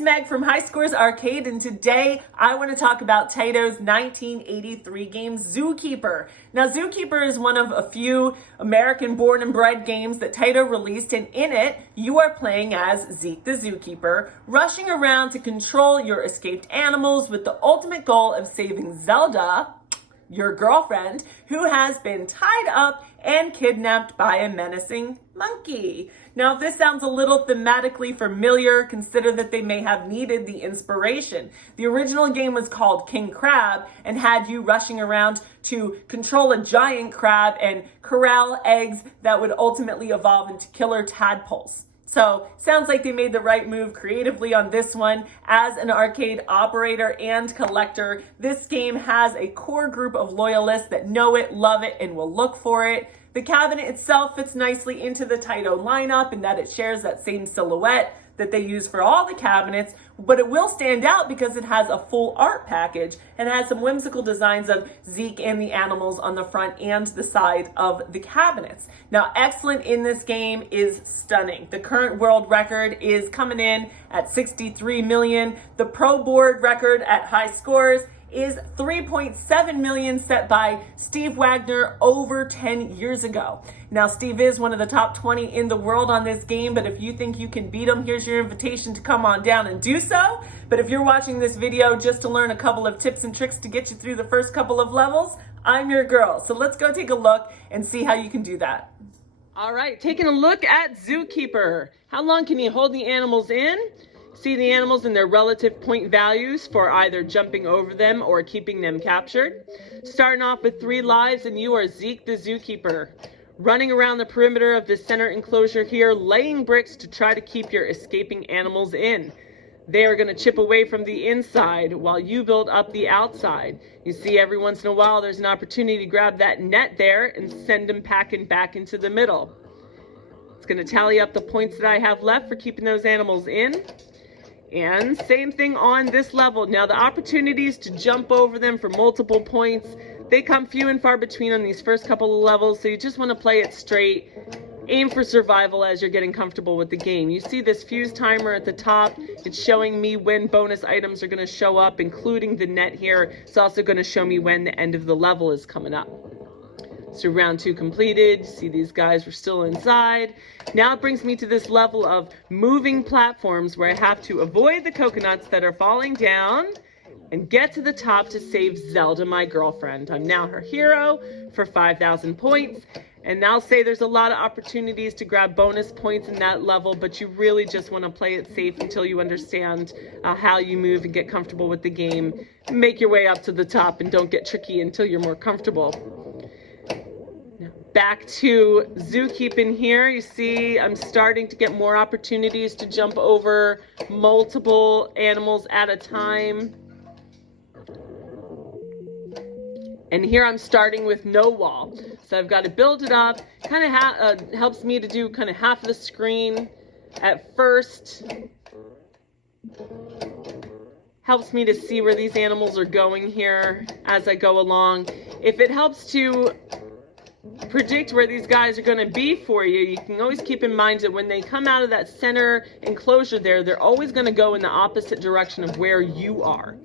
it's Meg from High Scores Arcade, and today I want to talk about Taito's 1983 game, Zookeeper. Now, Zookeeper is one of a few American born and bred games that Taito released, and in it, you are playing as Zeke the Zookeeper, rushing around to control your escaped animals with the ultimate goal of saving Zelda, your girlfriend, who has been tied up and kidnapped by a menacing monkey. Now, if this sounds a little thematically familiar, consider that they may have needed the inspiration. The original game was called King Crab and had you rushing around to control a giant crab and corral eggs that would ultimately evolve into killer tadpoles. So, sounds like they made the right move creatively on this one. As an arcade operator and collector, this game has a core group of loyalists that know it, love it, and will look for it. The cabinet itself fits nicely into the Taito lineup in that it shares that same silhouette that they use for all the cabinets, but it will stand out because it has a full art package and has some whimsical designs of Zeke and the animals on the front and the side of the cabinets. Now, excellent in this game is stunning. The current world record is coming in at 63 million. The pro board record at High Scores is 3.7 million, set by Steve Wagner over 10 years ago. Now, Steve is one of the top 20 in the world on this game, but if you think you can beat him, here's your invitation to come on down and do so. But if you're watching this video just to learn a couple of tips and tricks to get you through the first couple of levels, I'm your girl. So let's go take a look and see how you can do that. All right, taking a look at Zookeeper. How long can you hold the animals in? See the animals and their relative point values for either jumping over them or keeping them captured. Starting off with 3 lives, and you are Zeke the Zookeeper. Running around the perimeter of the center enclosure here, laying bricks to try to keep your escaping animals in. They are going to chip away from the inside while you build up the outside. You see every once in a while there's an opportunity to grab that net there and send them packing back into the middle. It's going to tally up the points that I have left for keeping those animals in. And same thing on this level. Now, the opportunities to jump over them for multiple points, they come few and far between on these first couple of levels, so you just want to play it straight. Aim for survival as you're getting comfortable with the game. You see this fuse timer at the top. It's showing me when bonus items are going to show up, including the net here. It's also going to show me when the end of the level is coming up. So round 2 completed. See, these guys were still inside. Now it brings me to this level of moving platforms where I have to avoid the coconuts that are falling down and get to the top to save Zelda, my girlfriend. I'm now her hero for 5,000 points. And I'll say there's a lot of opportunities to grab bonus points in that level, but you really just want to play it safe until you understand how you move and get comfortable with the game. Make your way up to the top and don't get tricky until you're more comfortable. Back to Zookeeping here. You see I'm starting to get more opportunities to jump over multiple animals at a time. And here I'm starting with no wall. So I've got to build it up. Kind of helps me to do kind of half of the screen at first. Helps me to see where these animals are going here as I go along. If it helps to predict where these guys are going to be for you, you can always keep in mind that when they come out of that center enclosure there, they're always going to go in the opposite direction of where you are.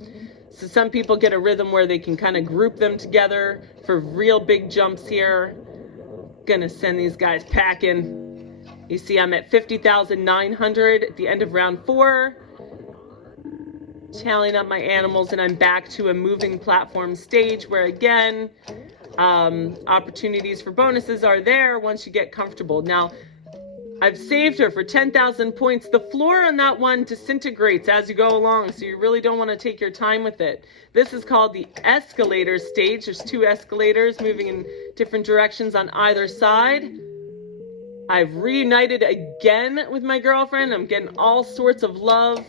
So some people get a rhythm where they can kind of group them together for real big jumps here. Gonna send these guys packing. You see I'm at 50,900 at the end of round 4. Tallying up my animals, and I'm back to a moving platform stage where again, opportunities for bonuses are there once you get comfortable. Now, I've saved her for 10,000 points. The floor on that one disintegrates as you go along, so you really don't want to take your time with it. This is called the escalator stage. There's 2 escalators moving in different directions on either side. I've reunited again with my girlfriend. I'm getting all sorts of love.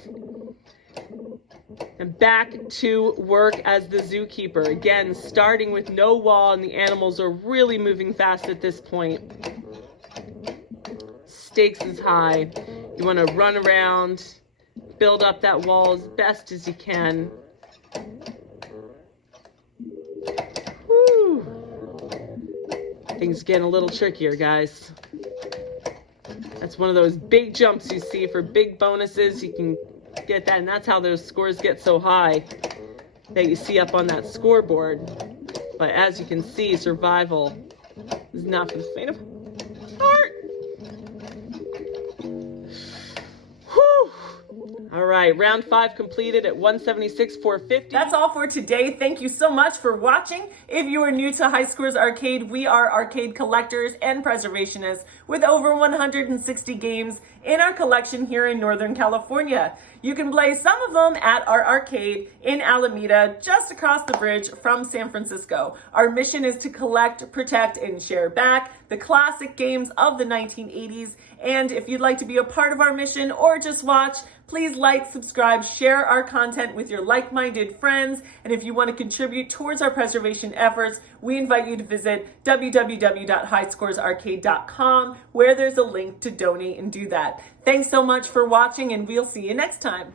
And back to work as the Zookeeper. Again, starting with no wall, and the animals are really moving fast at this point. Stakes is high. You want to run around, build up that wall as best as you can. Whew. Things getting a little trickier, guys. That's one of those big jumps you see for big bonuses. You can get that, and that's how those scores get so high that you see up on that scoreboard. But as you can see, survival is not for the faint of heart. Whew. All right, round 5 completed at 176, 450. That's all for today. Thank you so much for watching. If you are new to High Scores Arcade, we are arcade collectors and preservationists with over 160 games in our collection here in Northern California. You can play some of them at our arcade in Alameda, just across the bridge from San Francisco. Our mission is to collect, protect, and share back the classic games of the 1980s. And if you'd like to be a part of our mission or just watch, please like, subscribe, share our content with your like-minded friends. And if you want to contribute towards our preservation efforts, we invite you to visit www.highscoresarcade.com, where there's a link to donate and do that. Thanks so much for watching, and we'll see you next time.